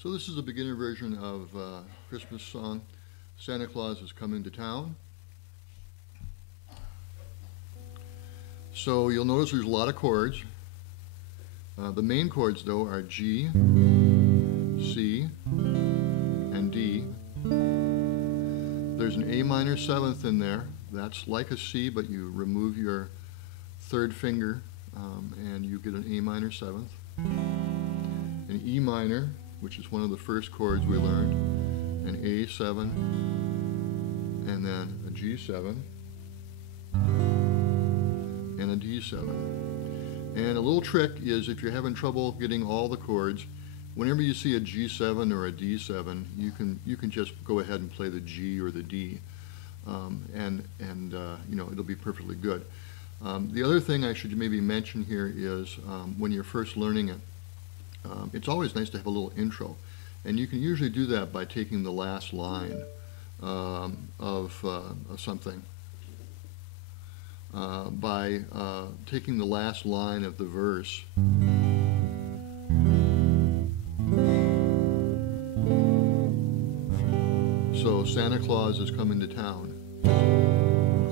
So this is a beginner version of Christmas song, Santa Claus is Coming to Town. So you'll notice there's a lot of chords. The main chords though are G, C, and D. There's an A minor seventh in there. That's like a C, but you remove your third finger and you get an A minor seventh. An E minor, which is one of the first chords we learned, an A7, and then a G7, and a D7. And a little trick is if you're having trouble getting all the chords, whenever you see a G7 or a D7, you can just go ahead and play the G or the D, and you know, it'll be perfectly good. The other thing I should maybe mention here is when you're first learning it, it's always nice to have a little intro, and you can usually do that by taking the last line of something, by taking the last line of the verse. So Santa Claus is coming to town.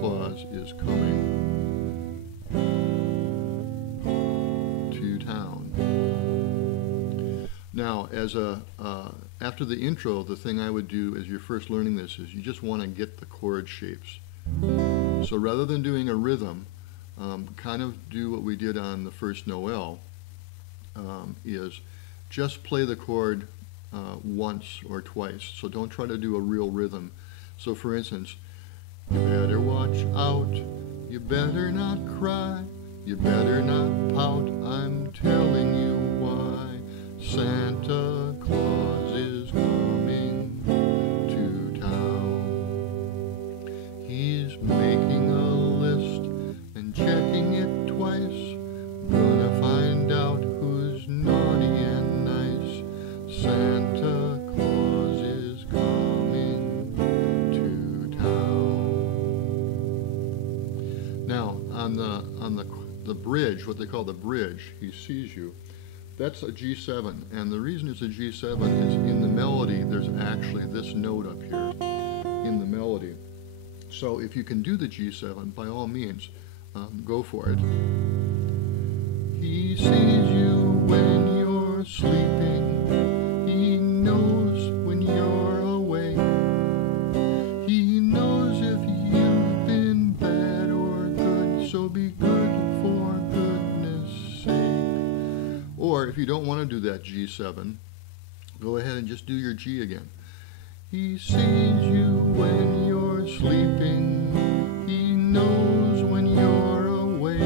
Claus is coming to town. Now, after the intro, the thing I would do as you're first learning this is you just want to get the chord shapes. So rather than doing a rhythm, kind of do what we did on the first Noel, is just play the chord once or twice. So don't try to do a real rhythm. So for instance, you better watch out, you better not cry, you better not pout, I'm telling you why. Santa Claus is coming to town. He's making a list and checking it twice. Gonna find out who's naughty and nice. Santa Claus is coming to town. Now, on the bridge, what they call the bridge, he sees you. That's a G7, and the reason it's a G7 is in the melody there's actually this note up here in the melody. So if you can do the G7, by all means, go for it. He sees you when you're sleeping, he knows when you're awake, he knows if you've been bad or good, so be good for goodness sake. Or if you don't want to do that G7, go ahead and just do your G again. He sees you when you're sleeping, he knows when you're awake,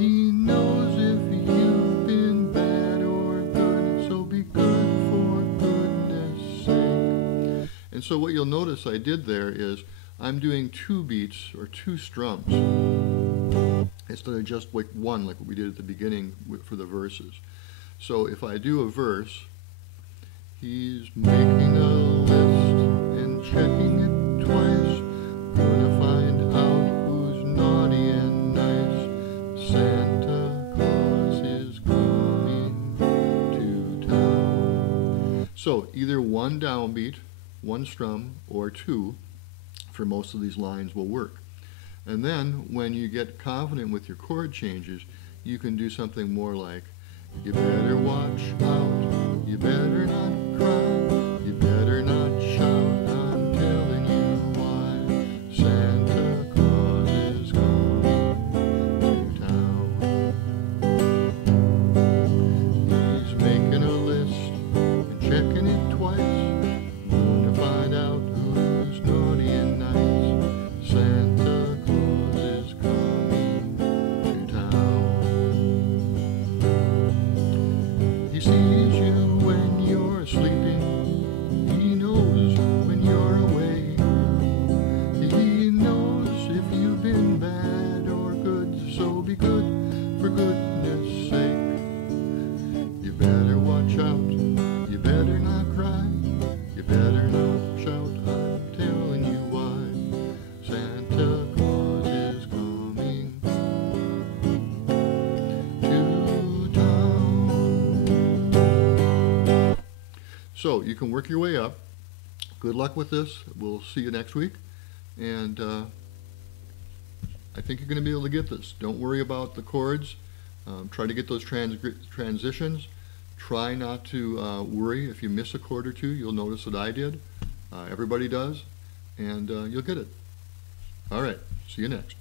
he knows if you've been bad or good, so be good for goodness sake. And so what you'll notice I did there is I'm doing two beats or two strums instead of just like one, like what we did at the beginning for the verses. So if I do a verse, he's making a list and checking it twice, gonna find out who's naughty and nice. Santa Claus is coming to town. So either one downbeat, one strum, or two for most of these lines will work. And then when you get confident with your chord changes, you can do something more like, you better watch out, you better not cry, you better not shout, I'm telling you why. Santa Claus is coming to town. He's making a list and checking it twice, gonna find out who's naughty and nice. Santa Claus is coming to town. He sees you when you're sleeping, he knows when you're awake, he knows if you've been bad or good, so be good for goodness sake. You better watch out, you better not cry, you better not shout, I'm telling you why. Santa Claus is coming to town. So you can work your way up. Good luck with this. We'll see you next week. And I think you're going to be able to get this. Don't worry about the chords. Try to get those transitions. Try not to worry if you miss a chord or two. You'll notice that I did. Everybody does. And you'll get it. All right. See you next.